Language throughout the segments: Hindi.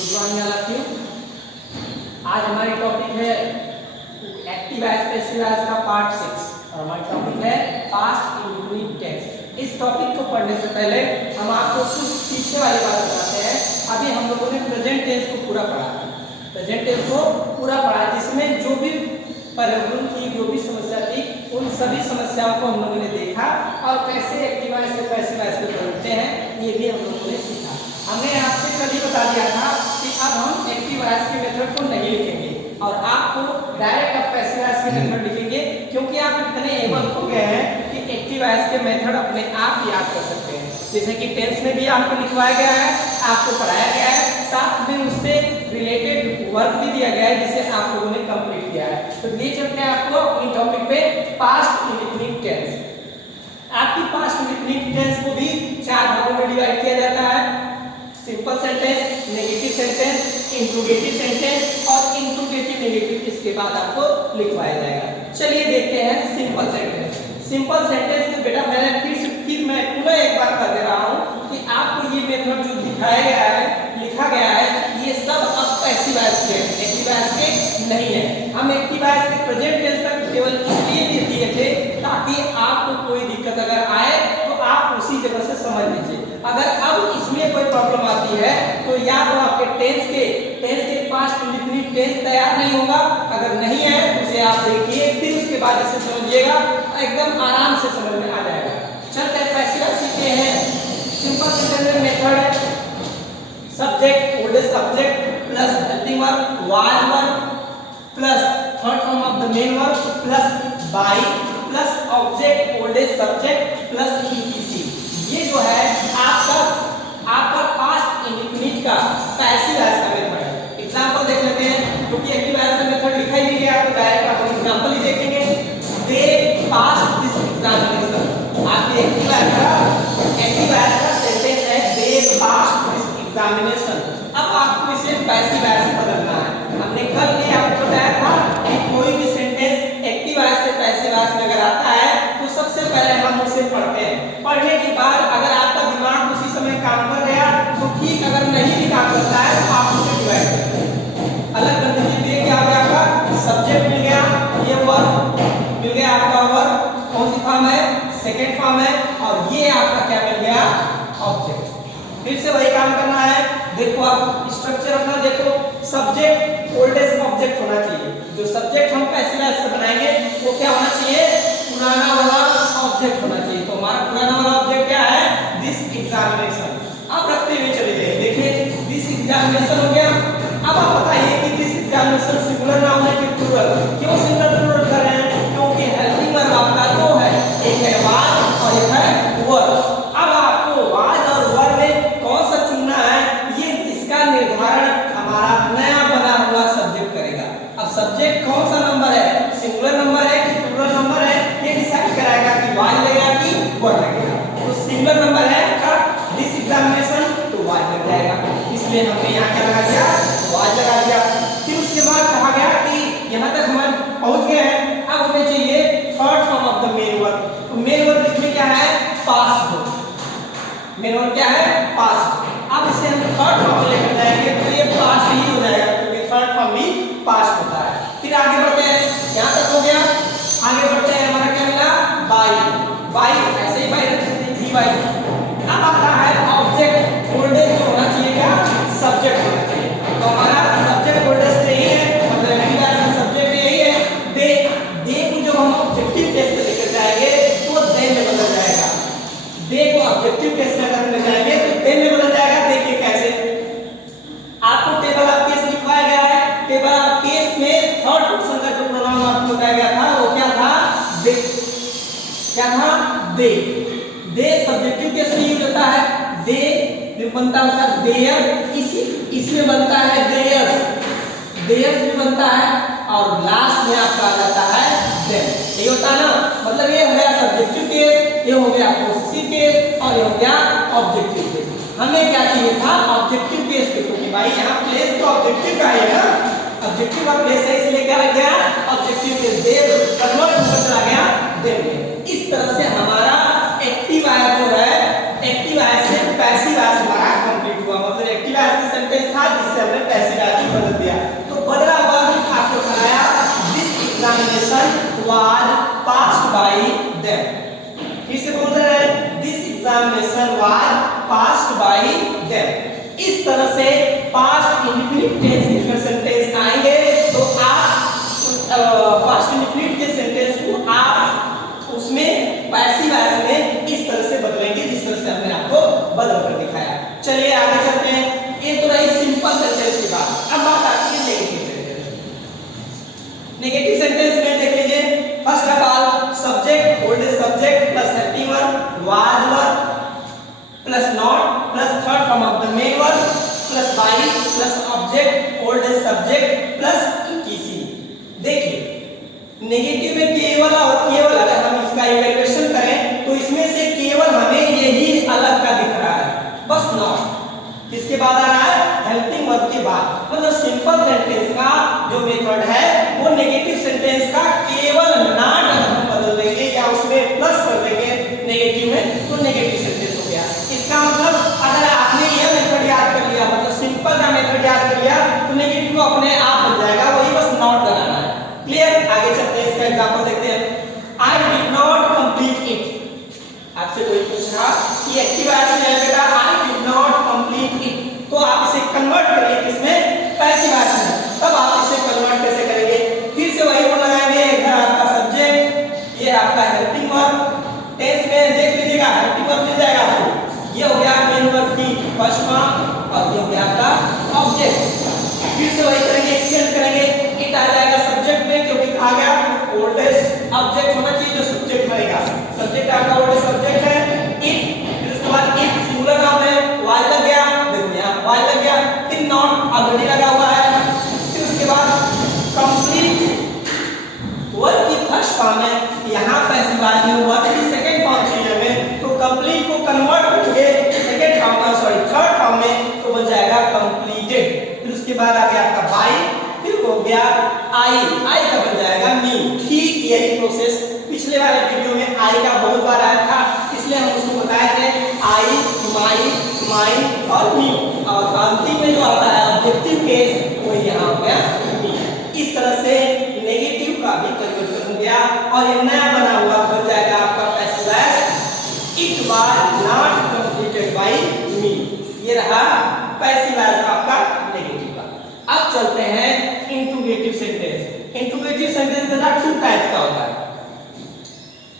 Good morning all of you. आज हमारी टॉपिक है एक्टिव वॉइस पैसिव वॉइस का पार्ट 6 और हमारी टॉपिक है पास्ट इंडेफिनिट टेंस। इस टॉपिक को पढ़ने से पहले हम आपको कुछ पीछे वाली बात बताते हैं। अभी हम लोगों ने प्रेजेंट टेंस को पूरा पढ़ा, प्रेजेंट टेंस को पूरा पढ़ा जिसमें जो भी परिवर्तन थी, जो भी समस्या थी, उन सभी समस्याओं को हम लोगों ने देखा और कैसे एक्टिव वॉइस से पैसिव वॉइस में बदलते हैं ये भी हम लोगों ने सीखा। हमने आपसे कल ही बता दिया था कि अब हम एक्टिव वॉइस के मेथड को नहीं लिखेंगे और आपको डायरेक्ट अब पैसिव वॉइस के मेथड लिखेंगे, क्योंकि आप इतने एबल हो गए हैं कि एक्टिव वॉइस के मेथड अपने आप याद कर सकते हैं। जैसे कि टेंस में भी आपको लिखवाया गया है, आपको पढ़ाया गया है, साथ में उससे रिलेटेड वर्क भी दिया गया है जिसे आप लोगों ने कंप्लीट किया है। तो ये चलते हैं आपको इन टॉपिक पे पास्ट इंडेफिनिट टेंस। आपकी पास्ट इंडेफिनिट टेंस को भी 4 भागों में डिवाइड किया जाता है: simple sentence, negative sentence, interrogative sentence और इंट्रोगेटिव नेगेटिव। इसके बाद आपको लिखवाया जाएगा। चलिए देखते हैं सिंपल सेंटेंस। सिंपल सेंटेंस में बेटा मैंने फिर मैं पुनः एक बार कर दे रहा हूं कि आपको ये मेथड जो दिखाया गया है, लिखा गया है, ये सब अब पैसिव वॉइस के, एक्टिव वॉइस के नहीं है। हम एक्टिव वॉइस के प्रेजेंट टेंस तक केवल इसलिए दे दिए थे ताकि आपको कोई दिक्कत अगर आए तो आप उसी जगह से समझ लीजिए। अगर अब इसमें कोई प्रॉब्लम आती है तो या तो आपके टेंस के पास्ट इंडेफिनिट टेंस तैयार नहीं होगा, अगर नहीं है तो उसे आप देखिए, फिर उसके बाद इसे समझिएगा, एकदम आराम से समझ में आ जाएगा। चलते हैं पैसिव वॉइस सीखते हैं। सिंपल सेंटेंस में मेथड है subject oldest subject plus helping verb was verb plus third form of the main verb plus by plus object oldest subject plus etc. ये जो है आपका पास्ट इंडेफिनिट का पैसिव वॉइस का मेथड है। एग्जांपल देख लेते हैं, क्योंकि एक्टिव वॉइस का मेथड लिखा ही नहीं गया तो डायरेक्ट आप एग्जांपल ही देखेंगे। दे पास दिस एग्जामिनेशन। आपके एक्टिव वॉइस का सेंटेंस है दे पास दिस एग्जामिनेशन। अब आपको इसे पैसिव वॉइस में बदलना है। हमने कल भी आपको बताया था कि कोई भी सेंटेंस एक्टिव वॉइस से पैसिव वॉइस में अगर आता है तो सबसे पहले हम उसे पढ़ते हैं। पढ़ने के बाद अगर आपका दिमाग उसी समय काम कर गया तो ठीक, अगर नहीं भी काम करता है तो आप उसे डिवाइड करते हैं, अलग कर दीजिए। ये क्या हो गया आपका सब्जेक्ट मिल गया, ये वर्ब मिल गया, आपका वर्ब कौन सी फॉर्म है, सेकंड फॉर्म है, और ये आपका क्या मिल गया, ऑब्जेक्ट। फिर से वही काम करना है। देखो आप स्ट्रक्चर अपना देखो, सब्जेक्ट ओल्डेस्ट ऑब्जेक्ट होना चाहिए। जो सब्जेक्ट हम पैसिव वॉइस से बनाएंगे वो क्या होना चाहिए, पुराना वाला ऑब्जेक्ट होना चाहिए। तो हमारा पुराना वाला ऑब्जेक्ट क्या है, दिस एग्जामिनेशन। अब रखते हुए चले जाइए, देखिए दिस एग्जामिनेशन हो गया। अब आप बताइए कि दिस एग्जामिनेशन सिंगुलर नाउन है कि प्लूरल? क्यों सिंगुलर प्लूरल कर रहे हैं, क्योंकि हेल्पिंग वर्ब आपका दो है, एक है वाज और एक है वर्ब। अब आपको वाज और वर्ब में कौन सा चुनना है, ये इसका निर्धारण हमारा नया बना हुआ सब्जेक्ट करेगा। अब सब्जेक्ट कौन सा नंबर है, सिंगुलर नंबर है कि प्लूरल नंबर है, ये डिसाइड कराएगा कि वाज लगेगा कि वर्ब लगेगा। तो सिंगुलर नंबर है आपका दिस एग्जामिनेशन तो वाज लग जाएगा, इसलिए हमने यहाँ क्या लगा दिया, वाज लगा दिया। फिर उसके बाद कहा गया कि यहाँ तक हम पहुँच गए हैं, अब हमें चाहिए third form of the main verb. तो मेन वर्ब इसमें क्या है, पास्ट वर्ब। मेन वर्ब क्या है, पास्ट। अब इसे हम थर्ड फॉर्म में लेकर जाएंगे तो ये पास्ट ही हो जाएगा, क्योंकि थर्ड फॉर्म भी पास्ट होता है। फिर आगे बढ़ते हैं, यहाँ तक हो गया। आगे बढ़ते हैं, हमारा क्या मिला, बाय। बाय ऐसे ही बाय रख सकते हैं, जी बाय। अब आता है ऑब्जेक्ट ओल्डेस्ट, जो होना चाहिए क्या, सब्जेक्ट होना चाहिए। तो हमारा सब्जेक्ट ओल्डेस्ट यही है, मतलब एक्टिव वॉइस का सब्जेक्ट यही है दे। दे को जब हम ऑब्जेक्टिव केस में लेकर जाएंगे तो दे में बदल जाएगा। दे को ऑब्जेक्टिव केस में अगर ले जाएंगे तो दे में बदल जाएगा। देखिए कैसे, आपको टेबल ऑफ केस लिखवाया गया है। टेबल ऑफ केस में थर्ड पर्सन का जो प्रोनाउन आपको बताया गया था वो क्या था, दे। क्या था, दे। दे सब्जेक्टिव केस में यूज होता है, दे में बनता है देयर, इसमें बनता है देयर्स, देयर्स भी बनता है, और लास्ट में आपका आ जाता है देम। ये होता है ना, मतलब ये हो गया सब्जेक्टिव केस, ये हो गया पोसेसिव केस और ये हो गया ऑब्जेक्टिव केस। हमें क्या चाहिए था, ऑब्जेक्टिव केस के, क्योंकि भाई यहाँ प्लेस तो ऑब्जेक्टिव का है ना, ऑब्जेक्टिव का प्लेस है, इसलिए क्या लग गया, ऑब्जेक्टिव केस। दे कन्वर्ट होकर चला गया देम में। इस तरह से हमारा एक्टिव वॉइस जो है, एक्टिव वॉइस से पैसिव वॉइस हमारा कंप्लीट हुआ। मतलब एक्टिव वॉइस का सेंटेंस था जिससे हमने हैं। इस तरह से पास्ट इंडेफिनिट टेंस के सेंटेंस आएंगे तो आप पास्ट इंडेफिनिट के सेंटेंस को आप उसमें पैसिव वॉइस में इस तरह से बदलेंगे जिस तरह से हमने आपको बदल कर दिखाया। चलिए आगे चलते हैं। ये तो रही सिंपल सेंटेंस की बात। अब बात आती है नेगेटिव सेंटेंस। नेगेटिव सेंटेंस में देख लीजिए, first of all subject old subject plus helping verb was verb plus not plus third form of the main verb plus by plus object old subject plus etc. देखिए नेगेटिव में केवल और केवल अगर हम इसका इवैल्यूएशन करें तो इसमें से केवल हमें यही अलग का दिख रहा है, बस नॉट। किसके बाद आ रहा है? हेल्पिंग वर्ब के बाद। मतलब सिंपल सेंटेंस का जो मेथड है वो नेगेटिव सेंटेंस का केवल नॉट अगर हम बदल देंगे या उसमें प्लस कर देंगे नेगेटिव में तो नेगेटिव सेंटेंस हो गया। इसका मतलब अगर आपने यह मेथड याद कर लिया, मतलब सिंपल का मेथड याद कर लिया तो नेगेटिव को अपने आप बन जाएगा, वही बस नॉट लगाना है। क्लियर? आगे चलते हैं, इसका एग्जांपल देखते हैं। I did not complete it. आपसे कोई पूछ रहा कि एक्टिव वॉइस में है बेटा I did not complete it, तो आप इसे कन्वर्ट करिए किसमें? पैसिव वॉइस में। तब आप इसे कन्वर्ट कैसे करेंगे? फिर से वही रूल लगाएंगे। इधर आपका सब्जेक्ट, ये आपका हेल्पिंग वर्ब। टेंस में देख लीजिएगा हेल्पिंग वर्ब मिल जाएगा आपको। ये हो गया मेन वर्ब की फर्स्ट फॉर्म और ये हो गया आपका ऑब्जेक्ट। फिर से वही करेंगे, एक्सचेंज करेंगे। इट आ जाएगा सब्जेक्ट में क्योंकि कहा गया ओल्डेस्ट ऑब्जेक्ट होना चाहिए जो सब्जेक्ट बनेगा। सब्जेक्ट आपका ओल्डेस्ट सब्जेक्ट है इट। फिर उसके बाद इट सिंगुलर नाउन है, वाज लग गया, देखो यहां वाज लग गया, फिर नॉट ऑलरेडी लगा हुआ है। फिर उसके बाद कंप्लीट वर्ब की फर्स्ट फॉर्म है, यहां पैसिव वॉइस में वर्ब की सेकंड फॉर्म चाहिए हमें, तो कंप्लीट को कन्वर्ट करेंगे सेकंड फॉर्म में, सॉरी थर्ड फॉर्म में, तो बन जाएगा कंप्लीटेड। फिर उसके बाद आ गया आपका बाय, फिर हो गया आई, आई का बन जाएगा मी। ठीक यही प्रोसेस पिछले वाले वीडियो में आई का बहुत बार आया था, इसलिए हम उसको बताए थे आई, माई, माइन और मी। और अंतिम में जो आता है ऑब्जेक्टिव केस वो यहाँ हो गया मी। इस तरह से नेगेटिव का भी परिवर्तन हो गया और ये नया बना हुआ बन जाएगा आपका passive voice it was not completed by me. ये रहा पैसिव वॉइस आपका नेगेटिव का। अब चलते हैं इंट्रोगेटिव सेंटेंस। इंट्रोगेटिव सेंटेंस का टू टाइप का होता है,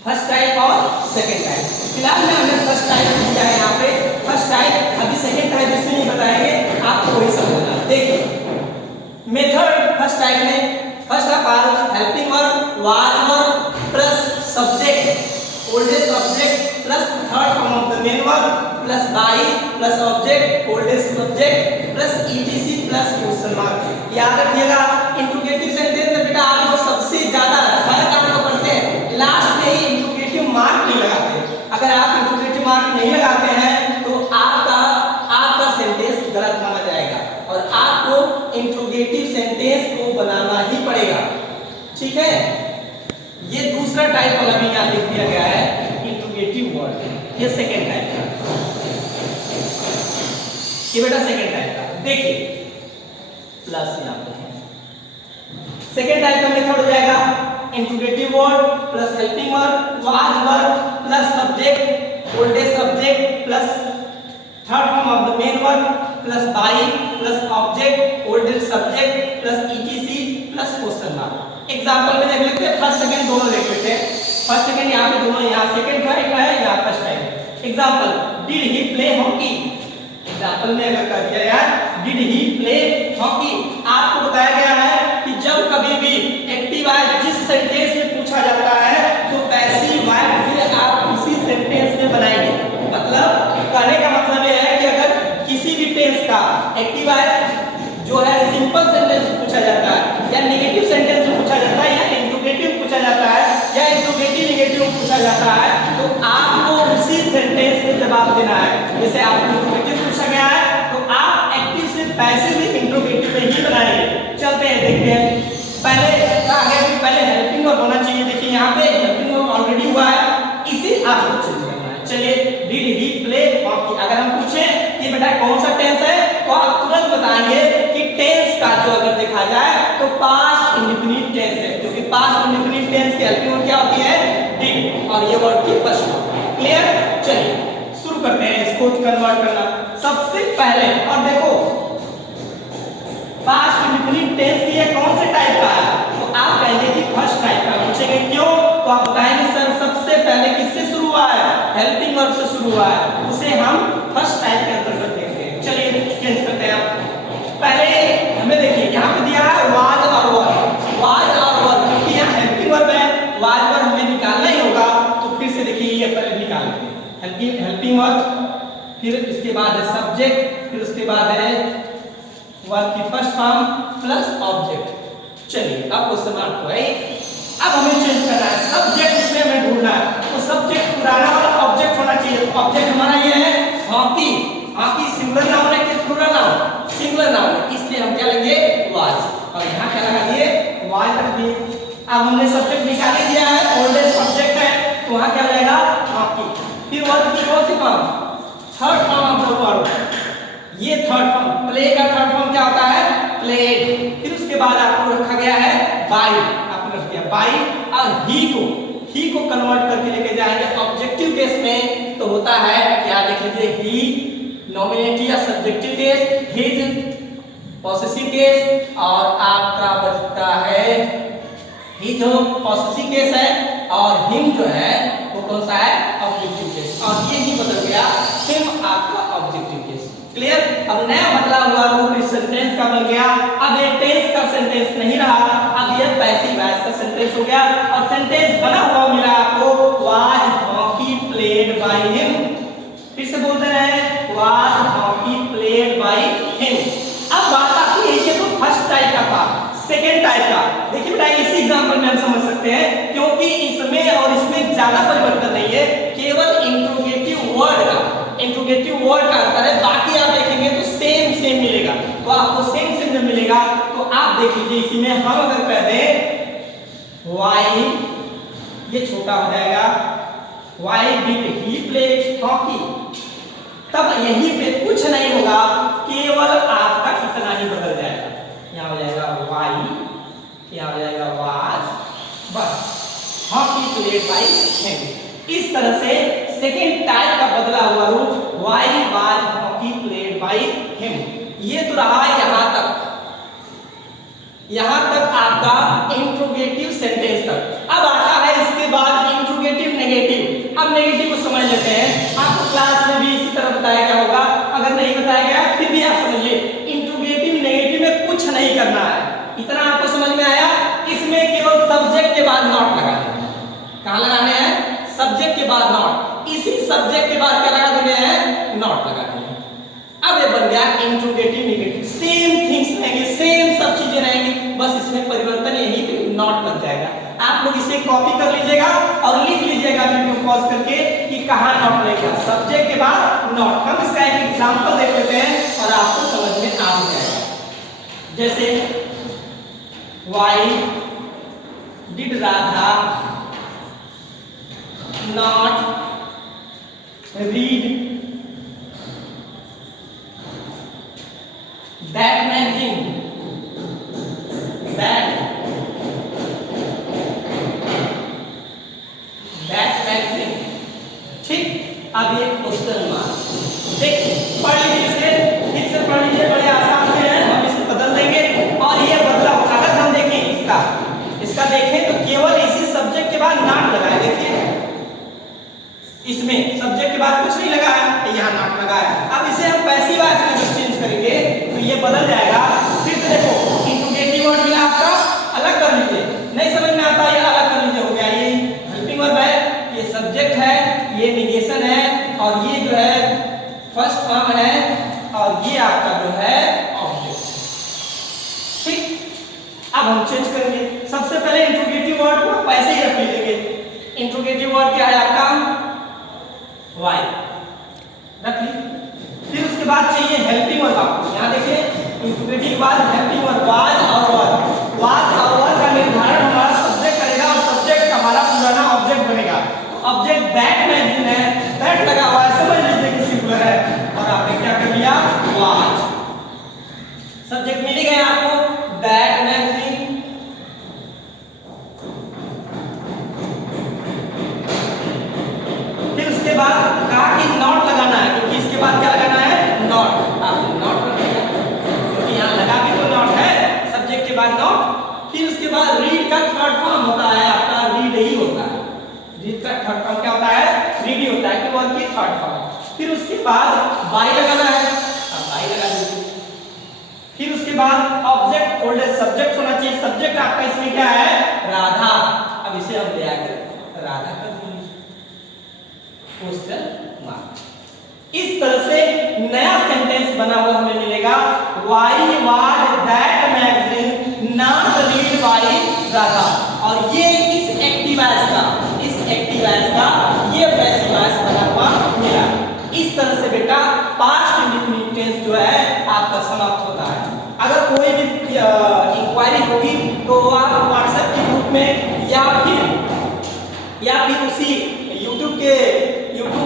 फर्स्ट टाइप और सेकंड टाइप। फिलहाल में हमने फर्स्ट टाइप किया है यहाँ पे, फर्स्ट टाइप। अभी सेकंड टाइप इसमें नहीं बताएंगे, आपको वही समझना। देखिए मेथड फर्स्ट टाइप में first of all helping verb was verb plus subject oldest subject plus third form of the main verb plus by plus object oldest subject plus etc plus question mark. याद रखिएगा इंट्रोगेटिव सेंटेंस में बेटा आपको सबसे ज्यादा फर्क आप लोग करते हैं लास्ट में ही इंट्रोगेटिव मार्क नहीं लगाते। अगर आप इंट्रोगेटिव मार्क नहीं लगाते हैं तो आपका सेंटेंस गलत माना जाएगा और आपको इंट्रोगेटिव सेंटेंस को बनाना ही पड़ेगा। ठीक है, ये दूसरा टाइप वाला भी यहाँ लिख दिया गया है इंट्रोगेटिव वर्ड, ये सेकेंड टाइप का। ये बेटा सेकेंड टाइप का। देखिए प्लस यहाँ पे सेकेंड टाइप का मेथड हो जाएगा interrogative word plus helping verb was verb plus subject oldest subject plus third form of the main verb plus by plus object oldest subject plus etc plus question mark. Example में देख लेते हैं, फर्स्ट सेकंड दोनों देख लेते हैं। फर्स्ट सेकंड यहाँ पे दोनों, यहाँ सेकंड टाइप है, यहाँ first type. Example did he play hockey. Example में अगर कर दिया यार डिड ही प्ले हॉकी, आपको बताया गया है कि जब कभी भी एक्टिव वॉइस जिस सेंटेंस में पूछा जाता है तो पैसिव वॉइस फिर आप उसी सेंटेंस में बनाएंगे। मतलब कहने का मतलब यह है कि अगर किसी भी टेंस का एक्टिव वॉइस जो है सिंपल सेंटेंस में पूछा जाता है या नेगेटिव सेंटेंस में पूछा जाता है या इंट्रोगेटिव पूछा जाता है या इंट्रोगेटिव नेगेटिव पूछा जाता है तो आपको उसी सेंटेंस में जवाब देना है। जैसे आपको इंट्रोगेटिव पूछा गया है तो आप एक्टिव से पैसिव भी इंट्रोगेटिव में ही बनाएंगे। चलते हैं देखते हैं। पहले कहा गया कि पहले हेल्पिंग वर्ब होना चाहिए। देखिए यहाँ पे हेल्पिंग वर्ब ऑलरेडी हुआ है, इसे आपको चेंज करना है। चलिए डिड ही प्ले हॉकी। अगर हम पूछें कि बेटा कौन सा टेंस है तो आप तुरंत बताएंगे कि टेंस का जो अगर देखा जाए तो पास्ट इंडेफिनिट टेंस है, क्योंकि पास्ट इंडेफिनिट टेंस की हेल्पिंग वर्ब क्या होती है? डिड, और ये वर्ड की फर्स्ट फॉर्म। क्लियर? चलिए शुरू करते हैं इसको। को कन्वर्ट करना। सबसे पहले और देखो पास्ट इंडेफिनिट टेंस की कौन से टाइप का है, तो आप कहेंगे कि फर्स्ट टाइप का। पूछेंगे क्यों, तो आप बताएंगे सर सबसे पहले किससे शुरू हुआ है, हेल्पिंग वर्ब से शुरू हुआ है, उसे हम फर्स्ट टाइप के अंतर्गत देखते हैं। चलिए चेंज करते हैं। पहले हमें देखिए यहाँ पे दिया है वाज और वर, वाज और वर, क्योंकि यहाँ हेल्पिंग वर्ब है, वाज वर्ब हमें निकालना ही होगा। तो फिर से देखिए ये पहले निकाल लेते हैं। हेल्पिंग वर्ब, फिर इसके बाद है सब्जेक्ट, फिर उसके बाद है वर्ब की फर्स्ट फॉर्म प्लस ऑब्जेक्ट। चलिए अब क्वेश्चन मार्क तो है, अब हमें चेंज करना है सब्जेक्ट, इसमें हमें ढूंढना है। तो सब्जेक्ट पुराना वाला ऑब्जेक्ट होना चाहिए। तो ऑब्जेक्ट हमारा ये है हॉकी। हॉकी सिंगुलर नाउन है कि प्लूरल नाउन, सिंगुलर नाउन है, इसलिए हम क्या लेंगे वाज, और यहाँ क्या लगा दिए वाज रख दिए। अब हमने सब्जेक्ट निकाल दिया है, ओल्डेस्ट सब्जेक्ट है, तो वहाँ क्या रहेगा हॉकी। फिर वर्ब की कौन सी form, third form of the verb, ये थर्ड फॉर्म। प्ले का थर्ड फॉर्म क्या होता है प्लेड। फिर उसके बाद आपको रखा गया है बाय, आपने रख दिया बाय, और ही को कन्वर्ट करके लेके जाएंगे ऑब्जेक्टिव केस में, तो होता है क्या देख लीजिए, ही नॉमिनेटिव या subjective case, his possessive case, और आपका बचता है ही जो पॉसेसिव केस है, और हिम जो है वो कौन सा है ऑब्जेक्टिव केस, और ये ही बदल गया हिम आपका ऑब्जेक्टिव केस। क्लियर। अब नया बदला हुआ रूप इस सेंटेंस का बन गया। अब ये टेंस का सेंटेंस नहीं रहा, अब ये पैसिव वॉइस का सेंटेंस हो गया, और सेंटेंस बना हुआ मिला आपको was hockey played by him. फिर से बोलते हैं was hockey played by him. अब बात आती है ये तो फर्स्ट टाइप का था, सेकेंड टाइप का देखिए बेटा, इसी एग्जांपल में हम समझ सकते हैं, क्योंकि इसमें और इसमें ज्यादा परिवर्तन नहीं है, केवल इंट्रोगेटिव वर्ड का अंतर है। बाकी आप देखेंगे तो सेम मिलेगा। तो आपको सेम जब मिलेगा तो आप देख लीजिए, इसी में हम अगर कह दें वाई, ये छोटा हो जाएगा, why did he play hockey, तब यहीं पे कुछ नहीं होगा, केवल आपका इतना ही बदल जाएगा। यहाँ हो जाएगा वाई, यहाँ हो जाएगा वाज, बस हॉकी प्लेड बाय हिम। इस तरह से सेकेंड टाइप का बदला हुआ रूप why was hockey played by him. ये तो रहा यहाँ तक आपका इंट्रोगेटिव सेंटेंस तक। अब आता है इसके बाद इंट्रोगेटिव नेगेटिव। अब नेगेटिव को समझ लेते हैं, आपको क्लास में भी इसी तरह बताया गया होगा, अगर नहीं बताया गया फिर भी आप समझिए। इंट्रोगेटिव नेगेटिव में कुछ नहीं करना है, इतना आपको समझ में आया। इसमें केवल सब्जेक्ट के बाद नॉट लगाने हैं। कहाँ लगाने हैं, सब्जेक्ट के बाद नॉट, इसी सब्जेक्ट के बाद क्या लगा देने हैं, नॉट लगा देने हैं। अब ये बन गया इंट्रोगेटिव नेगेटिव, सेम थिंग्स रहेंगे, सेम सब चीजें रहेंगी, बस इसमें परिवर्तन यही पे नॉट लग जाएगा। आप लोग इसे कॉपी कर लीजिएगा और लिख लीजिएगा वीडियो पॉज करके कि कहाँ नॉट लगेगा, सब्जेक्ट के बाद नॉट। हम इसका एक एग्जांपल देख लेते हैं और आपको समझ में आ जाएगा। जैसे why did Radha not read that magazine, that magazine. ठीक। अब ये क्वेश्चन मार्क देख पढ़ लीजिए, ठीक से पढ़ लीजिए, बड़े आसान से है, हम इसे बदल देंगे। और ये बदला अगर हम देखें इसका देखें तो केवल इसी सब्जेक्ट के बाद नॉट लगाए। देखिए इसमें सब्जेक्ट के बाद कुछ नहीं लगा है, यहाँ नॉट लगा है। अब इसे हम पैसिव वॉइस में चेंज करेंगे तो ये बदल जाएगा। फिर से देखो इंट्रोगेटिव वर्ड मिला आपका, अलग कर लीजिए, नहीं समझ में आता ये अलग कर लीजिए, हो गया। ये हेल्पिंग वर्ब है, ये सब्जेक्ट है, ये निगेशन है, और ये जो है फर्स्ट फॉर्म है, और ये आपका जो है ऑब्जेक्ट। ठीक। अब हम चेंज करेंगे। सबसे पहले इंट्रोगेटिव वर्ड को पैसे ही रख लीजिए। इंट्रोगेटिव वर्ड क्या है आपका, वाई रख ली। फिर उसके बाद चाहिए हेल्पिंग वर्ब। आपको यहाँ देखिए इंट्रोगेटिव बाद हेल्पिंग वर्ब वाज और वर का निर्धारण हमारा सब्जेक्ट करेगा, और सब्जेक्ट हमारा पुराना ऑब्जेक्ट बनेगा। ऑब्जेक्ट दैट मैगजीन है, दैट लगा हुआ है, समझ लीजिए कि सिंगुलर है, और आपने क्या कर लिया वाज। सब्जेक्ट मिल गया आपको दैट मैगजीन। फिर उसके बाद कहा कि नॉट लगाना है, क्योंकि इसके बाद नॉट, फिर उसके बाद रीड का थर्ड फॉर्म होता है आपका रीड ही होता है। रीड का थर्ड फॉर्म क्या होता है? रीड ही होता है कि वर्ब की थर्ड फॉर्म। फिर उसके बाद बाय लगाना है, बाय लगा दीजिए। फिर उसके बाद ऑब्जेक्ट ओल्डेस्ट सब्जेक्ट होना चाहिए। सब्जेक्ट आपका इसमें क्या है? राधा। अब इसे हम ले आकर राधा कर देंगे, क्वेश्चन मार्क। इस तरह से नया सेंटेंस बना हुआ हमें मिलेगा, why was that magazine not read by Radha. और ये इस एक्टिव वॉइस का ये पैसिव वॉइस बना हुआ मिला। इस तरह से बेटा पास्ट इंडेफिनिट टेंस जो है आपका समाप्त होता है। अगर कोई भी इंक्वायरी होगी तो आप व्हाट्सएप के ग्रुप में या फिर उसी यूट्यूब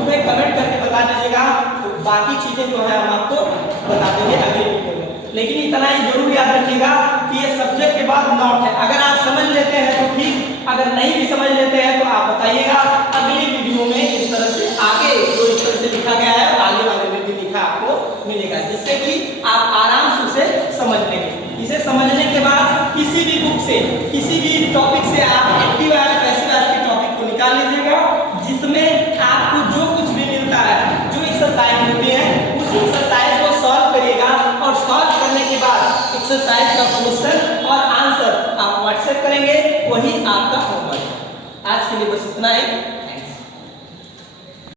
पे कमेंट करके बता दीजिएगा। तो बाकी चीजें जो है हम आपको बता देंगे अगले वीडियो में। लेकिन इतना ही जरूर याद रखिएगा कि ये सब्जेक्ट के बाद नॉट है। अगर आप समझ लेते हैं तो ठीक, अगर नहीं भी समझ लेते हैं तो आप बताइएगा। अगली वीडियो में इस तरह से आगे जो इस तरह से लिखा गया है आगे वाले में भी लिखा आपको मिलेगा, जिससे कि आप आराम से उसे समझ लेंगे। इसे समझने के बाद किसी भी बुक से, किसी भी टॉपिक से आप एक्टिव वॉइस पैसिव वॉइस के टॉपिक को निकाल लीजिएगा, जिसमें आपको जो कुछ भी मिलता है, जो एक्सरसाइज मिलती है, उस एक्सरसाइज को सॉल्व करिएगा। और सॉल्व करने के बाद एक्सरसाइज का क्वेश्चन और आंसर आप व्हाट्सएप करेंगे, वही आपका होमवर्क। आज के लिए बस इतना ही।